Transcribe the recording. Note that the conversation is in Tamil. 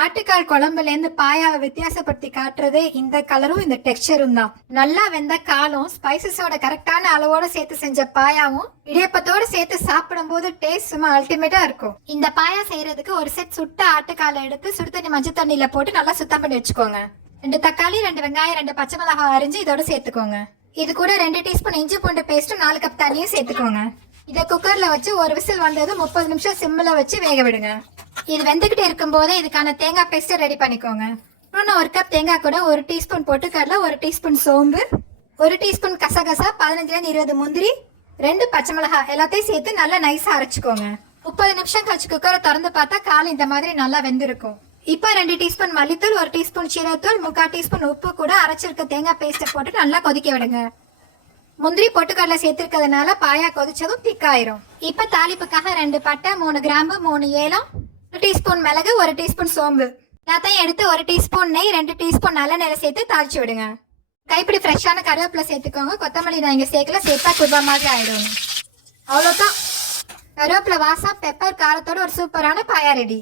ஆட்டுக்கால் குழம்புல இருந்து பாயாவை வித்தியாசப்படுத்தி காட்டுறது இந்த கலரும் இந்த டெக்ஸ்சரும் தான். நல்லா வெந்த காலும் ஸ்பைசஸோட கரெக்டான அளவோட சேர்த்து செஞ்ச பாயாவும் இடியப்பத்தோட சேர்த்து சாப்பிடும்போது டேஸ்ட் சும்மா அல்டிமேட்டா இருக்கும். இந்த பாயா செய்யறதுக்கு ஒரு செட் சுட்ட ஆட்டுக்காலை எடுத்து சுடு தண்ணி மஞ்சள் தண்ணியில போட்டு நல்லா சுத்தம் பண்ணி வச்சுக்கோங்க. ரெண்டு தக்காளி ரெண்டு வெங்காயம் ரெண்டு பச்சை மிளகாய் அரிஞ்சு இதோட சேர்த்துக்கோங்க. இது கூட ரெண்டு டீஸ்பூன் இஞ்சி பூண்டு பேஸ்ட்டும் நாலு கப் தண்ணியும் சேர்த்துக்கோங்க. இதை குக்கர்ல வச்சு ஒரு விசில் வந்தது முப்பது நிமிஷம் சிம்மில் வச்சு வேக விடுங்க. இது வெந்துகிட்டு இருக்கும் போதே இதுக்கான தேங்காய் பேஸ்ட் ரெடி பண்ணிக்கோங்க. இன்னொன்று ஒரு கப் தேங்காய் கூட ஒரு டீஸ்பூன் பொட்டுக்கடலை ஒரு டீஸ்பூன் சோம்பு ஒரு டீஸ்பூன் கசகசா பதினஞ்சுலேருந்து இருபது முந்திரி ரெண்டு பச்சை மிளகாய் எல்லாத்தையும் சேர்த்து நல்லா நைஸாக அரைச்சிக்கோங்க. முப்பது நிமிஷம் கழிச்சு குக்கரை திறந்து பார்த்தா கால் இந்த மாதிரி நல்லா வெந்திருக்கும். இப்போ ரெண்டு டீஸ்பூன் மல்லித்தூள் ஒரு டீஸ்பூன் சீரகத்தூள் முக்கால் டீஸ்பூன் உப்பு கூட அரைச்சிருக்க தேங்காய் பேஸ்ட்டை போட்டு நல்லா கொதிக்க விடுங்க. முந்திரி பொட்டுக்கடலை சேர்த்துருக்கிறதுனால பாயா கொதிச்சதும் திக்காயிரும் இப்போ தாளிப்புக்காக ரெண்டு பட்டை மூணு கிராம்பு மூணு ஏலம் டீஸ்பூன் மிளகு ஒரு டீஸ்பூன் சோம்பு. எல்லாத்தையும் எடுத்து ஒரு டீஸ்பூன் நெய் ரெண்டு டீஸ்பூன் நல்லெண்ணெய் சேர்த்து தாளிச்சு விடுங்க. கைப்பிடி ஃப்ரெஷ்ஷான கருவேப்பிலை சேர்த்துக்கோங்க. கொத்தமல்லி நான் இங்கே சேர்க்கல சேர்த்தா குருவா மாதிரி ஆயிடும். அவ்வளோதான் கருவேப்பிலை வாசம் பெப்பர் காரத்தோட ஒரு சூப்பரான பாயா ரெடி